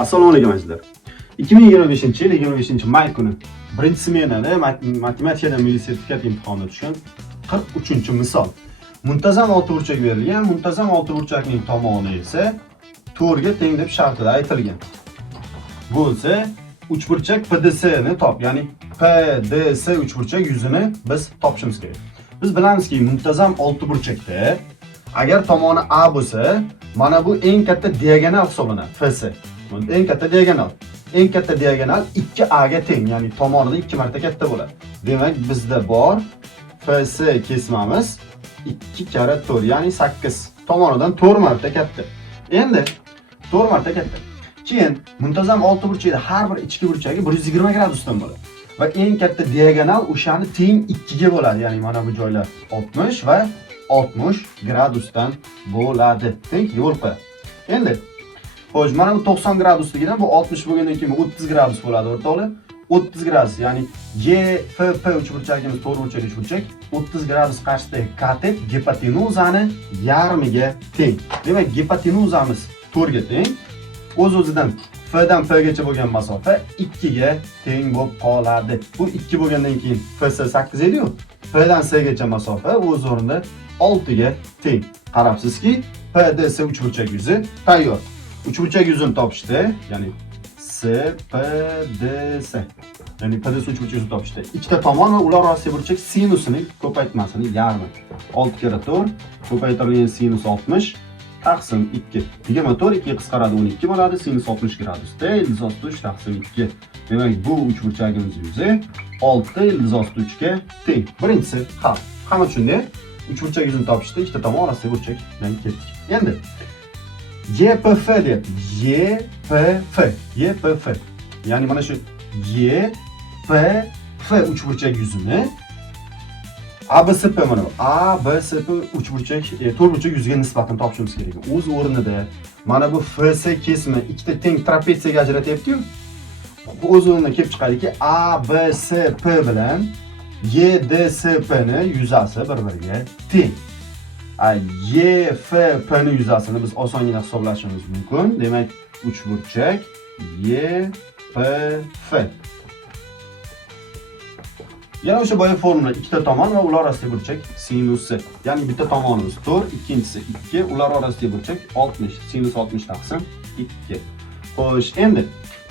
Assalomu alaykum azizlar. 2025-yil 25-may kuni birinchi smenada matematikadan milliy sertifikat imtihoniga tushgan 43-misol. Muntazam oltiburchak berilgan, muntazam oltiburchakning tomoni esa 4 ga teng deb shartida aytilgan. Bo'lsa, uchburchak PDS ni top, ya'ni PDS uchburchak yuzini biz topishimiz kerak. Biz bilamizki, muntazam oltiburchakda agar tomoni A bo'lsa, mana bu eng katta diagonal hisoblanadi, FS. Eng katta diagonal. Eng katta diagonal 2A ga teng, ya'ni tomonida 2 marta katta bo'ladi. Demak, bizda bor FS kesmamiz 2 kara 4, ya'ni 8. Tomonidan 4 marta katta. Endi 4 marta katta. Keyin muntazam oltiburchakda har bir ichki burchagi 120 gradusdan bo'ladi. Va eng katta diagonal o'shani teng 2 ga bo'ladi. Ya'ni mana bu joylar 60 va 60 gradusdan bo'ladi. Teng yo'l qo'y. Endi xo'sh, mana bu 90 gradusligidan bu 60 bo'lgandan keyin 30 gradus bo'ladi o'rtoqlar. 30 gradus, ya'ni GFP uchburchagimiz to'rtburchak uchburchak 30 gradus qarshisidagi katet gipotenuzani yarmiga teng. Demak, gipotenuzamiz 4 ga teng. O'z-o'zidan F dan P gacha bo'lgan masofa 2 ga teng bo'lib qoladi. Bu 2 bo'lgandan keyin FS 8 edi-ku. P dan S gacha masofa o'z o'rnida 6 ga teng. Qarabsizki, PDS uchburchak yuzi tayyor. Uchburchak yuzini topishda, ya'ni CPDS, ya'ni PDS uchburchak yuzini topishda ikkita tomon va ular orasidagi burchak sinusini ko'paytmasini yarmi. 6 kara 4 ko'paytirilgan sinus 60 taqsim 2. 2 ga 4 2 qisqaradi 12 bo'ladi. Sinus 60 gradusda ildiz osti 3 taqsim 2. Demak, bu uchburchagimiz yuzi 6 ildiz osti 3 ga teng. Birinchisi hal. Hamma tushundik. Uchburchak yuzini topishda ikkita tomon orasidagi burchak bilan ketdik. Endi YPF deb, YPF. Ya'ni mana shu YPF uchburchak yuzini ABSP mana bu ABSP uchburchak, to'rtburchak yuziga nisbatan topishimiz kerak. O'z o'rnida mana bu FS kesimi ikkita teng trapetsiyaga ajratyapti-ku. O'z o'rniga kelib chiqadiki, ABSP bilan YDSP ni yuzasi bir-biriga teng. YFP ni yuzasini biz osongina hisoblashimiz mumkin. Demak, uchburchak YPF. Yana o'sha boya formula ikkita tomon va ular orasidagi burchak sinusi. Ya'ni bitta tomonimiz 4, ikkinchisi 2, ular orasidagi burchak 60, sinus 60 taqsim 2. Xo'sh, endi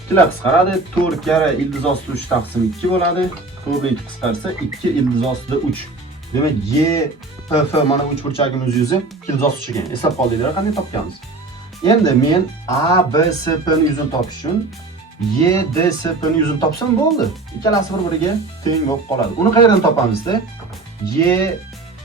ikkilar qisqaradi. 4 kara ildiz osti 3 taqsim 2 bo'ladi. 4 ni qisqarsa 2 ildiz ostida 3. Demak, YPF mana bu uchburchagimiz yuzi ildiz osti 3 ekan. Eslab qoldinglar, qanday topganmiz? Endi men ABSP ni yuzini topish uchun YDSP ni yuzini topsam bo'ldi. Ikkalasi bir-biriga teng bo'lib qoladi. Uni qayerdan topamizda?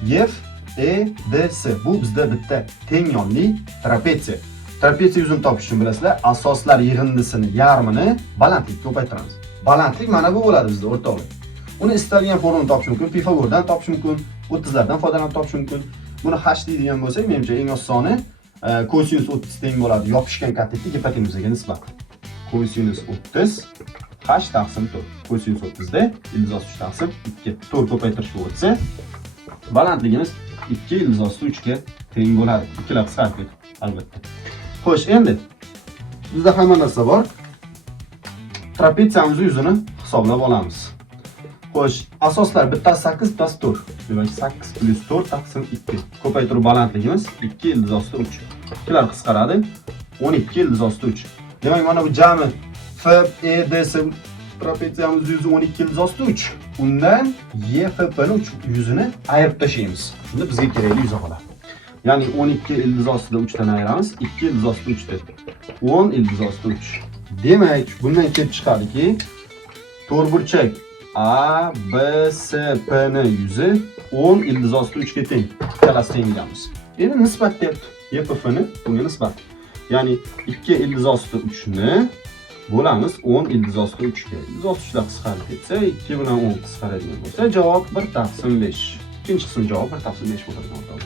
YFEDS. Bu bizda bitta teng yonli trapetsiya. Trapetsiya yuzini topish uchun bilasizlar, asoslar yig'indisini yarmini balandlikka ko'paytiramiz. Balandlik mana bu bo'ladi bizda o'rtoqlar. Uni istalgan formulani topish mumkin, Pifagordan topish mumkin, 30lardan foydalanib topish mumkin. Buni h deydigan bo'lsak, menimcha eng osoni kosinus 30 teng bo'ladi yopishgan katetga gipotenuzaga nisbatan. Kosinus 30 h taqsim 4. Kosinus 30 da ildiz osti 3 taqsim 2. 4 ko'paytirish bo'lsa, balandligimiz 2 ildiz osti 3 ga teng bo'ladi. Ikkilar qisqarib ketdi, albatta. Xo'sh, endi bizda hamma narsa bor. Trapetsiyamiz yuzini hisoblab olamiz. Xo'sh, asoslar bittasi 8, bittasi 4. Demak, 8 plus 4 taqsim 2. Ko'paytiruv balandligimiz 2 ildiz osti 3. Ikkilar qisqaradi. 12 ildiz osti 3. Demak, mana bu jami FEDS trapetsiyamiz yuzi 12 ildiz osti 3. Undan YFP ni yuzini ayirib tashlaymiz. Shunda bizga kerakli yuz qoladi. Ya'ni 12 ildiz ostida 3 dan ayiramiz. 2 ildiz osti 3 da 10 ildiz osti 3. Demak, bundan kelib chiqadiki, to'rtburchak ABSP ni yuzi 10 ildiz osti 3 ga teng. Ikkalasi teng deymiz. Endi nisbat deyapti. YPF ni bunga nisbat. Ya'ni 2 ildiz osti 3 ni bo'lamiz 10 ildiz osti 3 ga. Ildiz osti 3 qisqarib ketsa, 2 bilan 10 qisqaradigan bo'lsa, javob 1 taqsim 5. Ikkinchi qism javob 1 taqsim 5 bo'ladi.